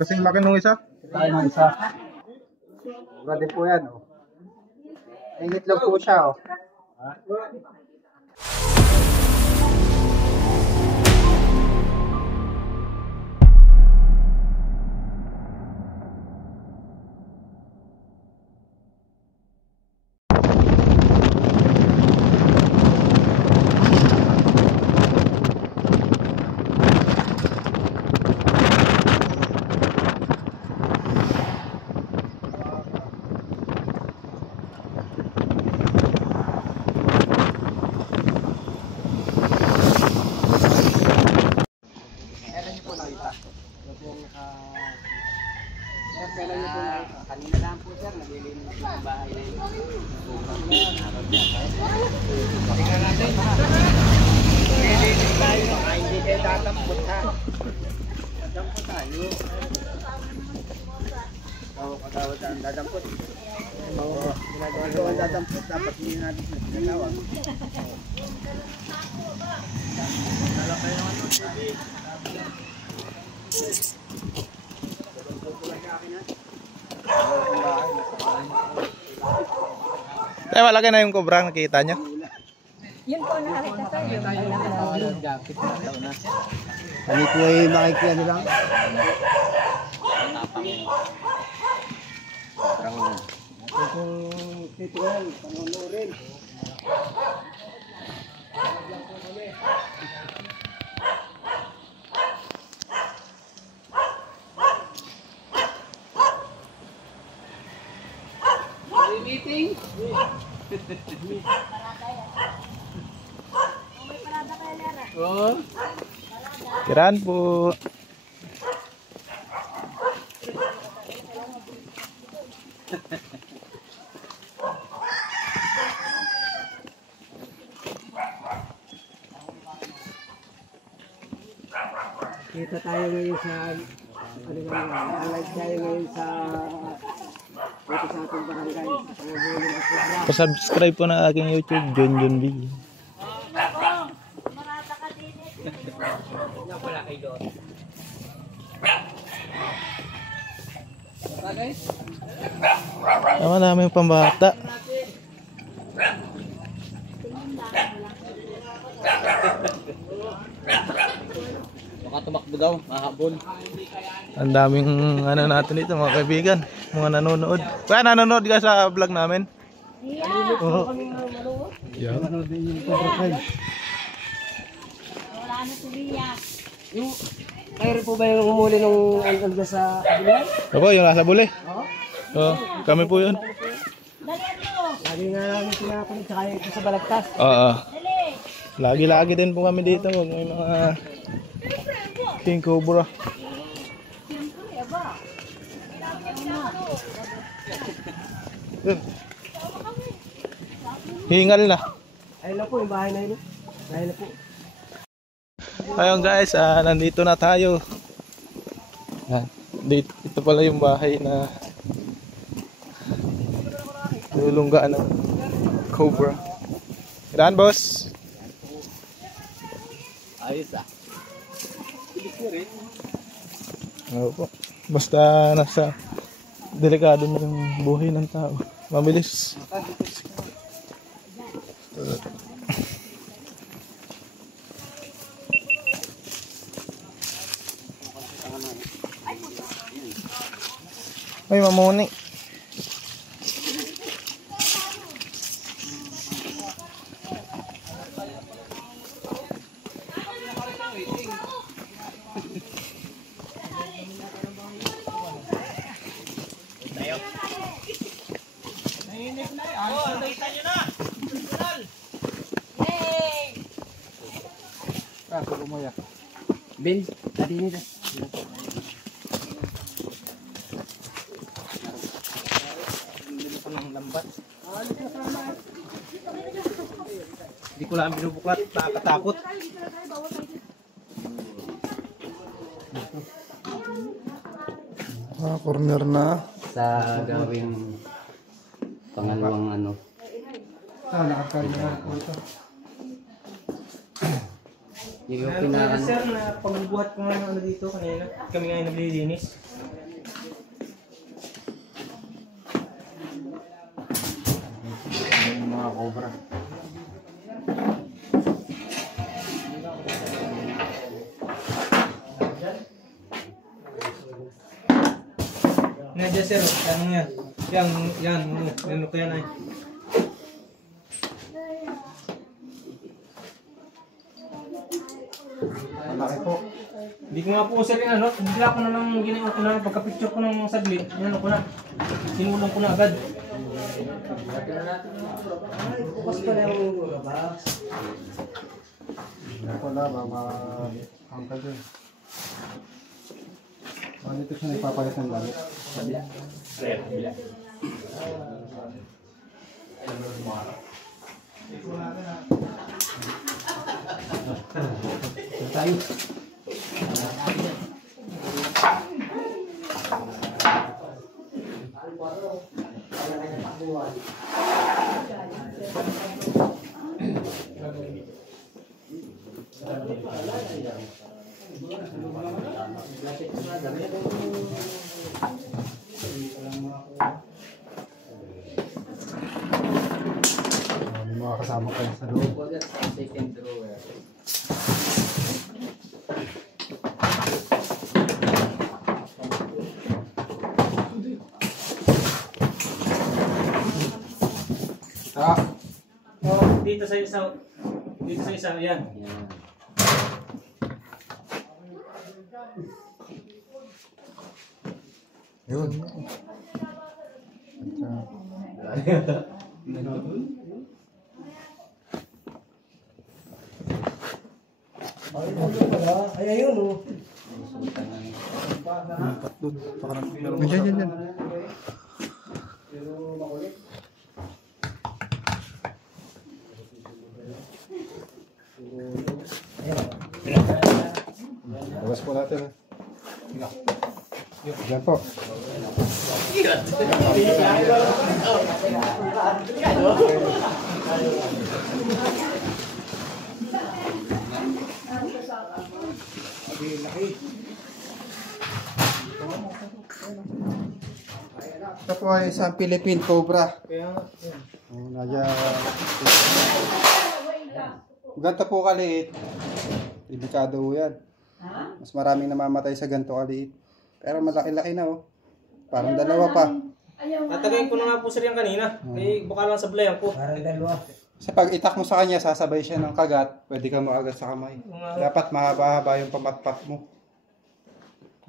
Kasing laki nung isa. Tayo ng isa. Grabe po yan, oh. May itlog po siya, oh. Kanina lang po sir, naglilinis ng bahay na yun. Tingnan natin ha. Naglilinis tayo, hindi kayo tatampot ha. Tatampot tayo. Oo, kagawad ang tatampot. Oo, ginagawa ang tatampot, dapat hindi natin ginagawa. Lalakay naman ito, Stevie. Tayo malaki na yung cobra, nakita nyo? Yun po nakakita tayo. Kami po ay makikiya lang. Kung tituan, panunurin. Meeting? Oh. Kiraan po. Kita tayo ngayon sa live tayo ngayon sa dito sa ating barangay. Pa-subscribe po ng aking YouTube, John John B. Tama namin yung pambata. Baka tumakbo daw, mahabol. Ang daming ano natin dito mga kaibigan, mga nanonood. Kaya nanonood ka sa vlog namin? Yeah. Oo. Yeah. Ano din yung pagkakay? Wala na si Ria. Yung, mayroon po ba yung umuli nung andun sa kabilan? Ako, yung nasa buli. Oo. Oo, kami po yun. Dali mo. Lagi nga namin pinapunod sa kaya sa balagtas. Oo. Dali. Lagi-lagi din po kami dito. May mga king cobra. Yun. Hingal na. Ayun na po yung bahay na yun. Ayun na po. Ayun guys, nandito na tayo. Yan. Ito pala yung bahay na nilulunggaan ng cobra. Ilan boss? Ayos ah. Bilis na rin. Oo po. Basta nasa delikado na yung buhay ng tao. Mabilis. Ay, mamuni. Ben, tadi ini dah. Hindi ko lang binubuklat, nakakatakot. Corner na. Sa gawing pangalawang ano. Nakakari na po ito. Yung pinaan. Sir, na pagbuhat ko nga ng ano dito kanina. Kami nga yung naglilinis. Yung mga cobra. Nga dyan sir, ano yan? Yan, ano ko yan ay. Malaki po. Hindi ko nga po sir yan, ano? Bigla ko na lang ginawa ko na pagka-picture ko ng saglit. Yan ko na. Sinulong ko na agad. Bukas pa na yung labas. Wala ba, mahangkal dyan. Dito siya nagpapalit ng gamit. Tayo. May mga kasama kayo sa loob. Second drawer. Oh, dito sa isa. Dito sa isa, yan. Yun. Ay, ayun o. Yan. Labas po natin. Yan po. Ito po ay isang Philippine Cobra. Kaya, yan. Ganto po kaliit. Delikado po yan. Mas maraming namamatay sa ganto kaliit. Pero malaki-laki na oh. Parang dalawa pa. Tatagayin ko na nga po sir yan kanina. Kaya baka lang sablayan ko. Parang dalawa. Sa pag itak mo sa kanya, sasabay siya ng kagat. Pwede ka makagat sa kamay. Dapat mahaba-haba yung pamatpat mo.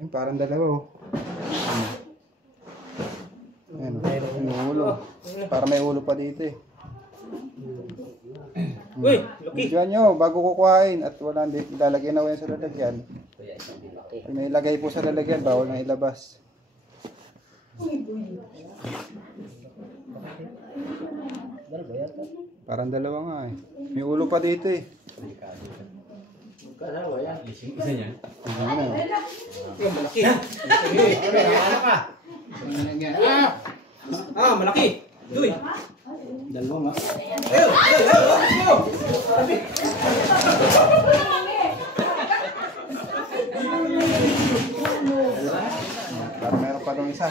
Ay, parang dalawa oh. Ayan, yung ulo. Para may ulo pa dito eh. Uy, laki. Diyan nyo, bago kukuhain at wala, ilalagay na yan sa lalagyan. Pag may ilagay po sa lalagyan, bawal na ilabas. Parang dalawa nga eh. May ulo pa dito eh. Isa niya. Malaki. Ah, malaki. Uy. Dalawa nga. Parang meron pa dong isa.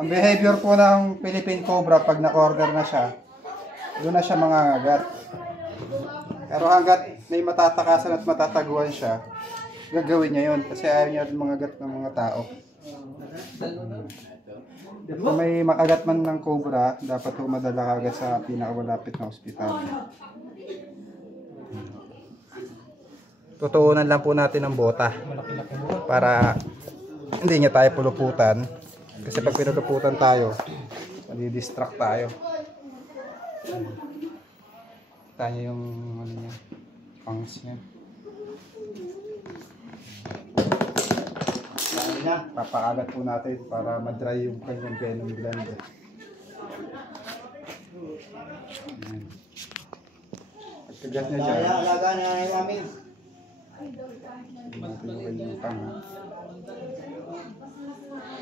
Ang behavior po ng Philippine Cobra pag na-order na siya, doon na siya mangangagat. Pero hanggat may matatakasan at matataguan siya, gagawin niya yun kasi ayaw niya rin mangagat ng mga tao. Kung may makagat man ng cobra, dapat po madala agad sa pinakamalapit na ospital. Tutuunan lang po natin ng bota para hindi niya tayo puluputan. Kasi pag pinuluputan tayo, madi-distract tayo. Kita niyo yung ano niya, fangs niya. Papakagat po natin para ma-dry yung kanyang venom gland. Pagkagat niya dyan, Alaga na namin. natin yung kanyang pang.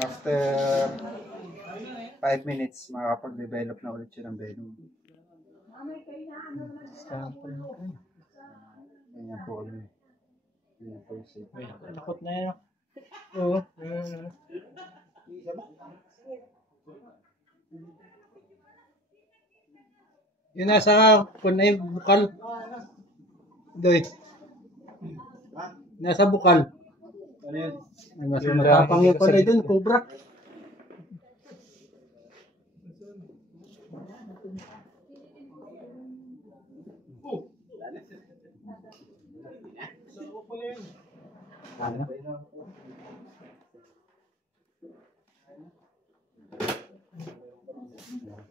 After 5 minutes, makakapag-develop na ulit siya ng venom. Ganyan po. Ganyan po yung safe. Takot na yan. Oo. Yun nasa kung na yung bukal. Doy. Nasa bukal. Ano yun? Ay, mas matapang yung kulay dun, cobra.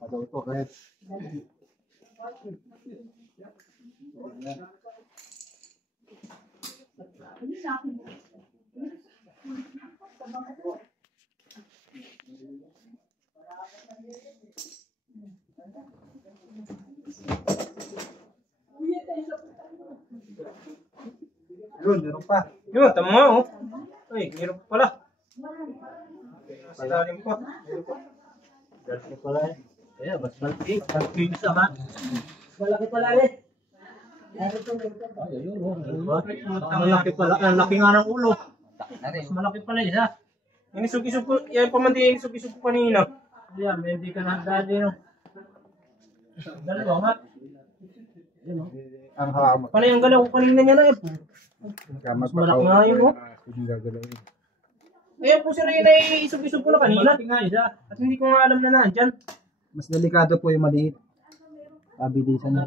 Padaw ito kahit. Yun, meron pa. Yun, tama nga oh. Ay, meron pa pala. Silalim pa. Malaki pala eh. Kaya, mas malaki. Malaki yung sama. Malaki pala eh. Ay, ayun, malaki pala. Ang laki nga ng ulo. Mas malaki pala isa. Yan isog-isog ko, yan pamandi yung isog-isog ko kanina. Yan, hindi ka nagdali no. Dalawa nga. Ang hama. Panay ang galaw ko kanina niya na eh. Mas malaki nga yun, oh. Hindi gagalawin. Ayan po sir, yun ay isog-isog ko na kanina. Malaki nga isa. At hindi ko nga alam na nandyan. Mas delikado po yung maliit. Pabilisan niya.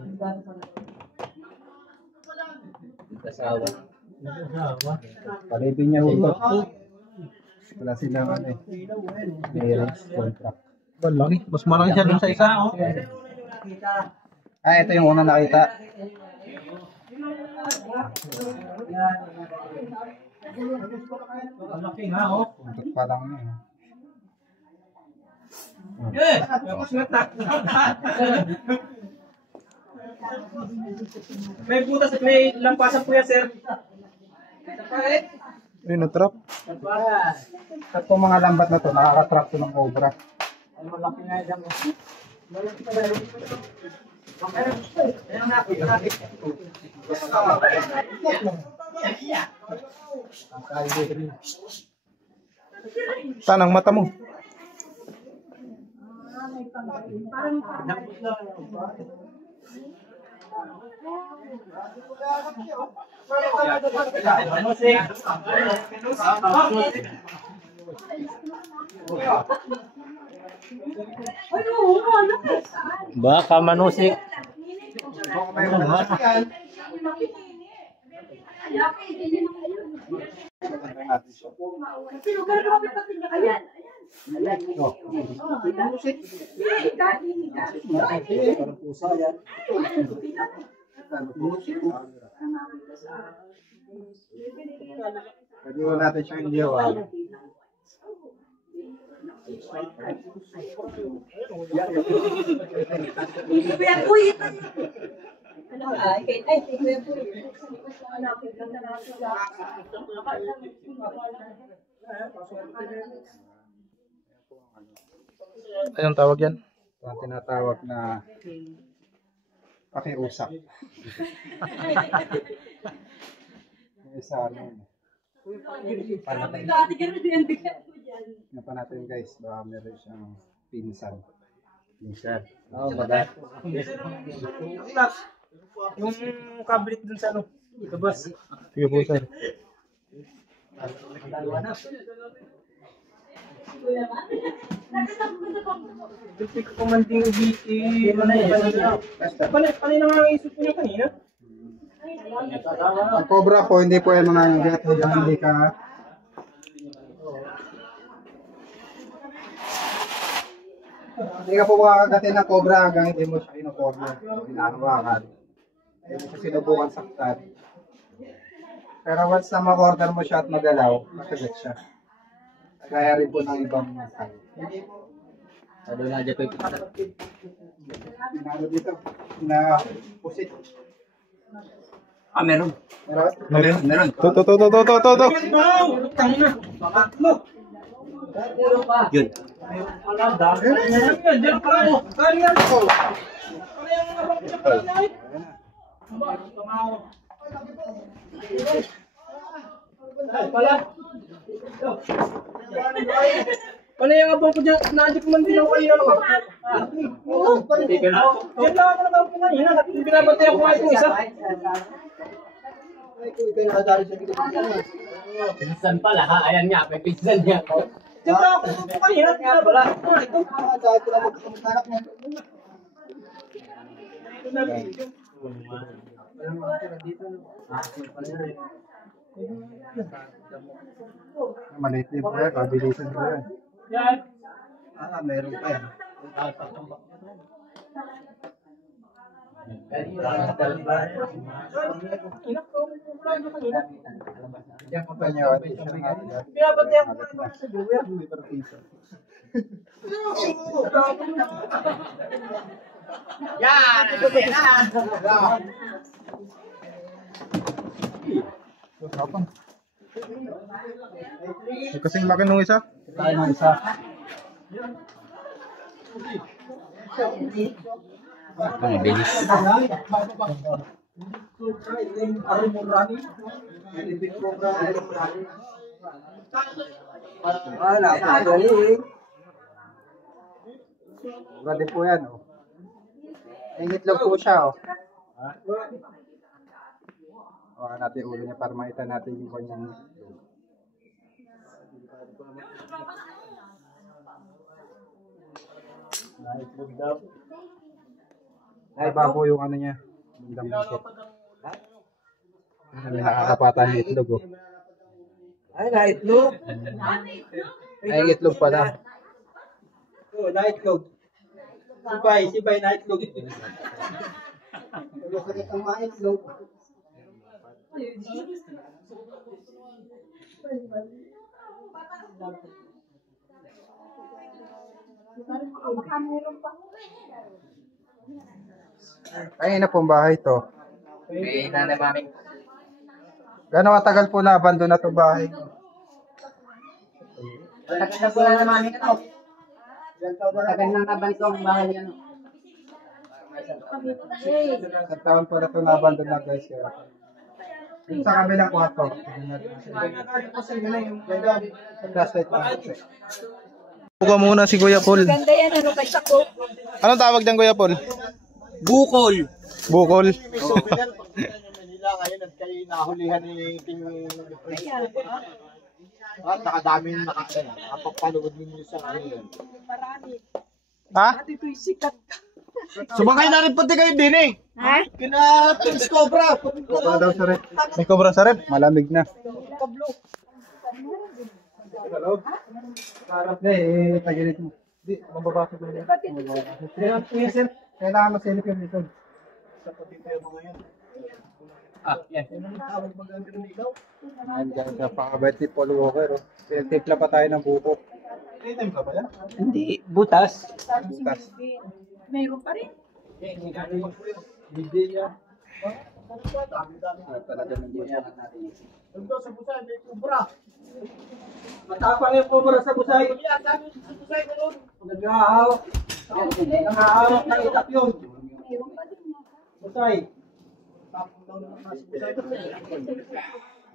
Kasawa. Palibin niya ito. Wala silang ano eh. May race contract. Malaki. Mas malaki siya dun sa isa. Oh. Ah, ito yung una nakita. Malaki nga oh. Ito pa lang yun. Eh, tapos na. May butas at may lampasan po yan sir. Ayun, na-trap. At po mga lambat na to, nakaka-trap to ng cobra. Malaki nga isa mo. Tanang mata mo. Baka manusik. Pwede mo natin siyang indiyawan. Anong tawag yan? Ito ang tinatawag na pakiusap. Yung isa ano yun. Tingnan pa natin guys, baka meron siyang pinsan. Pinsan. Oo, bagat. Yung cabinet dun sa ano, labas. Sige po, sir. Dito ko kumanding ubiti. Panay na nga isip ko niya kanina. Ang cobra po, hindi po yan mga gat hanggang hindi ka po makakagatin ng cobra hanggang hindi mo siya ino-corner. Hinahawakan. Hindi mo siya sinubukan saktan. Pero once na ma-corner mo siya at magalaw, makagat siya. Kaya rin po ng ibang masal. Ano na dyan po yung Pinalo dito, na pusit. Ah, meron. Meron? Meron. Meron. To. Wow! Tangina. Bakatlo. Yun. Diyan pa lang. Kali yan po. Ano yung pala. Ano yung abang ko dyan? Naadyo ko man din ako kanina naman. Oo, diyan lang ako nakapong kanina. Binabantay ako nga itong isa. Pinsan pala ha, ayan nga, may pinsan niya. Diyan lang ako nakapong kanina. Ito. Maliit din po yan, kabilisan po yan. Yan. Meron pa yan. Diyan po pa niya, hindi siya natin. Binabantay ako nga sa duwer. Yan! Kasing laki nung isa? Tayo ng isa. Ang bilis. Pwede po yan, oh. Ang itlog po siya, oh. Hawakan natin yung ulo niya para makita natin yung kanyang itlog. Ay, babo yung ano niya. Bandang bukit. May nakakapatan yung itlog, oh. Ay, naitlog. Ay, itlog pala. Oh, naitlog. Sibay, naitlog. Ay, na pong bahay to. May nanay mami. Gano'ng katagal po na abandon na to bahay? Tagal na po na naman ito. Tagal na nabanto ang bahay yan. Sa taon po na to na abandon na guys. Kaya. Yung sa kabilang kwarto. Flashlight pa. Buka muna si Kuya Paul. Ganda yan, ano kay Sako? Anong tawag dyan Kuya Paul? Bukol. Bukol. Manila ngayon at kayo nahulihan ni King at nakadaming nakapapanood ninyo sa ngayon. Marami. Ha? Dito yung sikat. Sumakay na rin pati kayo din eh. Ha? Kina Prince Cobra. Wala daw sa rep. May cobra sa rep. Malamig na. Hindi, tagilid mo. Hindi, mababasag na yan. Kailangan masilip yung likod. Ah, yan. Ayan guys, napakabait ni Paul Walker. Oh. Pinagtimpla pa tayo ng buko. Hindi, butas. Butas. Mayroon pa rin. Talaga nandiyan natin. Sa busay, may Cobra. Matapang yung kubra sa busay. Nag-ahawak. Nag-ahawak ng itak yun. Mayroon pa din. Busay.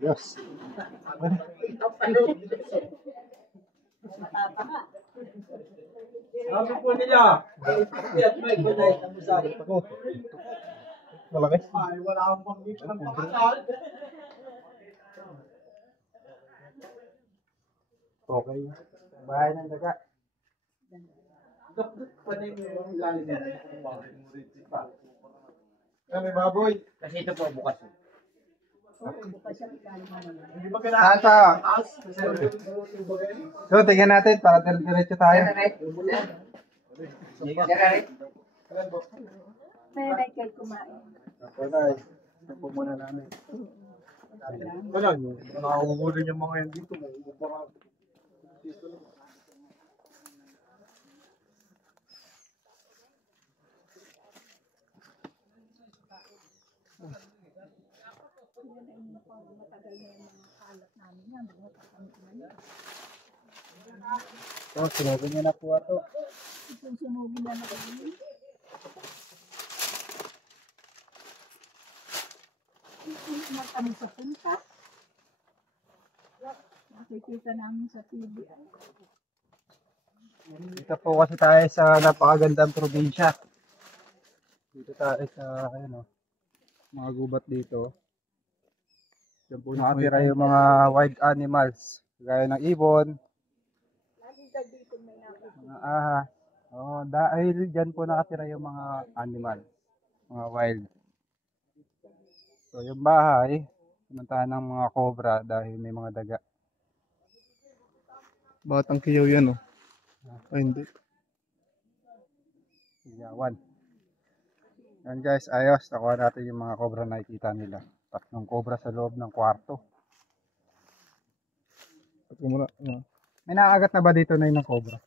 Yes. Matapa ka. Sabi po nila. At may bunay sa busay. Malaki. Ay, wala akong pang-mix ng pakasal. Okay. Bahay ng daga. Panay mo yung ilalim niya. May baboy. Kasi ito po bukas. Hindi ba Saan pa? So, tingnan natin para diretso tayo. May may kayo kumain. Ako na eh. Ito po muna namin. Wala nyo. Nakakahuli yung mga yan dito. Matagal na yung mga kalat namin yan. Mga kakamit namin. So, sinugin niya na po ito. Susunugin na naman. Hindi kami sa punta. Nakikita namin sa TV. Dito po kasi tayo sa napakagandang probinsya. Dito tayo sa, ayun o, mga gubat dito. Diyan po nakatira yung mga wild animals. Gaya ng ibon, mga ahas. Oh, dahil dyan po nakatira yung mga animal, mga wild. So yung bahay, pumuntahan ng mga cobra dahil may mga daga. Batang kiyaw yan, oh. Ay, hindi. Iyawan. Yan guys, ayos. Nakuha natin yung mga cobra na nakikita nila. Tatlong cobra sa loob ng kwarto. At muna, May naagat na ba dito na yung cobra?